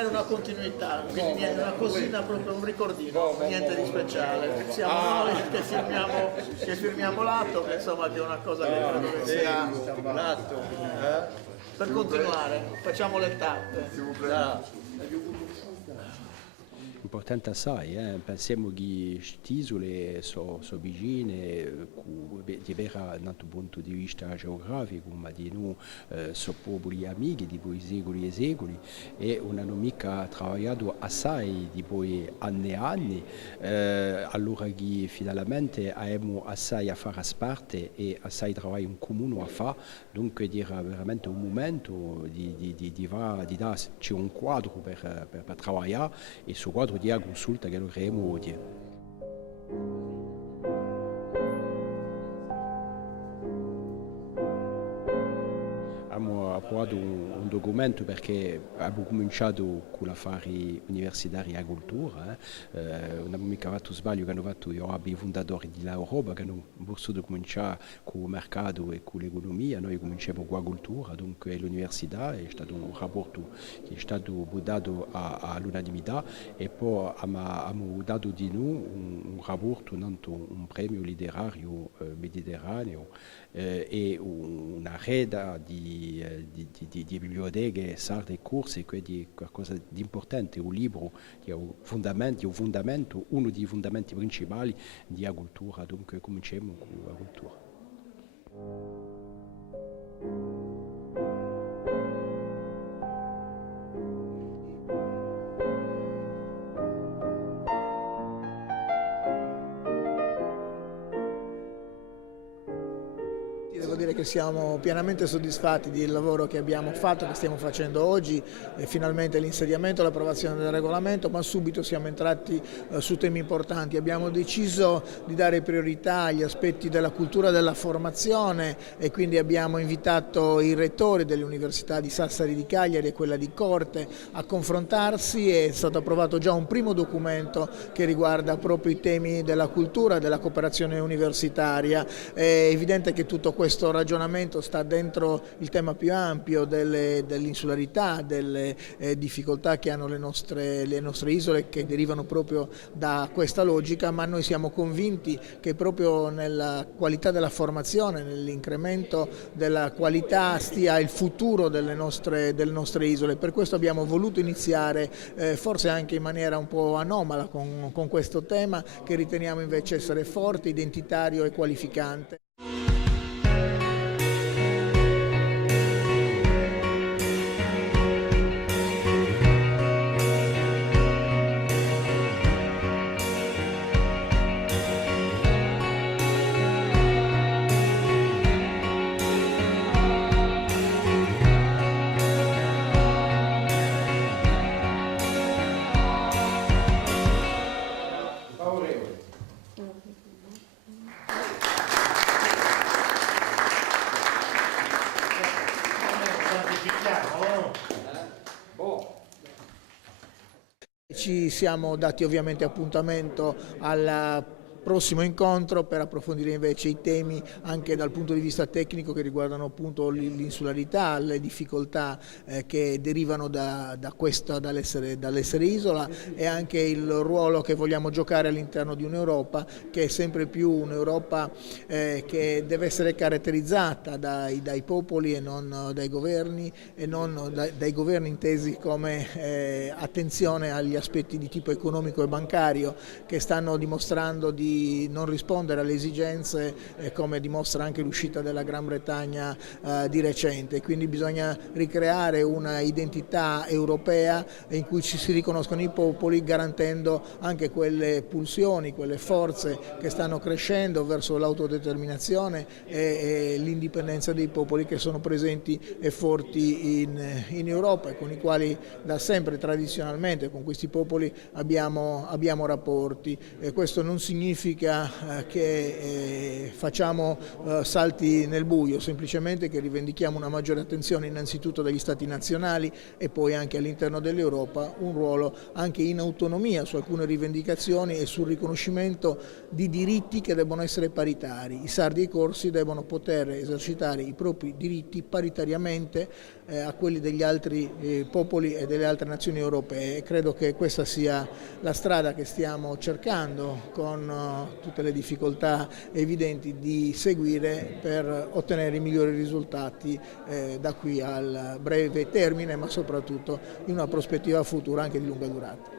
mantenere una continuità, quindi una cosina, proprio un ricordino, niente di speciale. Siamo noi che firmiamo l'atto, che insomma che è una cosa che credo che sia per continuare, facciamo le tappe. Importante assai, pensiamo che queste isole sono vicine, di vera dal punto di vista geografico, ma di noi sono popoli amici di poi secoli e secoli e non hanno mica lavorato assai di poi anni e anni, allora che finalmente abbiamo assai a fare parte e assai lavoro in comune a fare, dunque era veramente un momento di darci un quadro per lavorare e su quadro di consulta che lo creiamo oggi. Abbiamo approvato un documento perché abbiamo cominciato con l'affare universitario e cultura. Non abbiamo mica fatto sbaglio che hanno fatto i fondatori dell'Europa, che hanno voluto cominciare con il mercato e con l'economia. Noi cominciamo con la cultura, dunque l'università è stato un rapporto che è stato votato all'unanimità e poi abbiamo dato di noi un rapporto, un premio letterario mediterraneo e una rete di biblioteche sarde e corse, quindi qualcosa di importante, un libro che è un fondamento, uno dei fondamenti principali della cultura, dunque cominciamo con la cultura. Devo dire che siamo pienamente soddisfatti del lavoro che abbiamo fatto, che stiamo facendo oggi, e finalmente l'insediamento e l'approvazione del regolamento, ma subito siamo entrati su temi importanti. Abbiamo deciso di dare priorità agli aspetti della cultura e della formazione e quindi abbiamo invitato i rettori delle università di Sassari di Cagliari e quella di Corte a confrontarsi. È stato approvato già un primo documento che riguarda proprio i temi della cultura e della cooperazione universitaria. È evidente che tutto questo ragionamento sta dentro il tema più ampio dell'insularità, delle difficoltà che hanno le nostre isole, che derivano proprio da questa logica, ma noi siamo convinti che proprio nella qualità della formazione, nell'incremento della qualità stia il futuro delle nostre isole. Per questo abbiamo voluto iniziare forse anche in maniera un po' anomala con questo tema, che riteniamo invece essere forte, identitario e qualificante. Ci siamo dati ovviamente appuntamento al prossimo incontro per approfondire invece i temi anche dal punto di vista tecnico che riguardano appunto l'insularità, le difficoltà che derivano dall'essere isola e anche il ruolo che vogliamo giocare all'interno di un'Europa che è sempre più un'Europa che deve essere caratterizzata dai popoli e non dai governi, e non dai governi intesi come attenzione agli aspetti di tipo economico e bancario che stanno dimostrando di non rispondere alle esigenze, come dimostra anche l'uscita della Gran Bretagna di recente. Quindi bisogna ricreare una identità europea in cui ci si riconoscono i popoli, garantendo anche quelle pulsioni, quelle forze che stanno crescendo verso l'autodeterminazione e l'indipendenza dei popoli che sono presenti e forti in Europa e con i quali da sempre tradizionalmente con questi popoli abbiamo rapporti. Questo non significa che facciamo salti nel buio, semplicemente che rivendichiamo una maggiore attenzione innanzitutto dagli Stati nazionali e poi anche all'interno dell'Europa un ruolo anche in autonomia su alcune rivendicazioni e sul riconoscimento di diritti che devono essere paritari. I sardi e i corsi devono poter esercitare i propri diritti paritariamente a quelli degli altri popoli e delle altre nazioni europee. Credo che questa sia la strada che stiamo cercando, con tutte le difficoltà evidenti, di seguire per ottenere i migliori risultati da qui al breve termine, ma soprattutto in una prospettiva futura anche di lunga durata.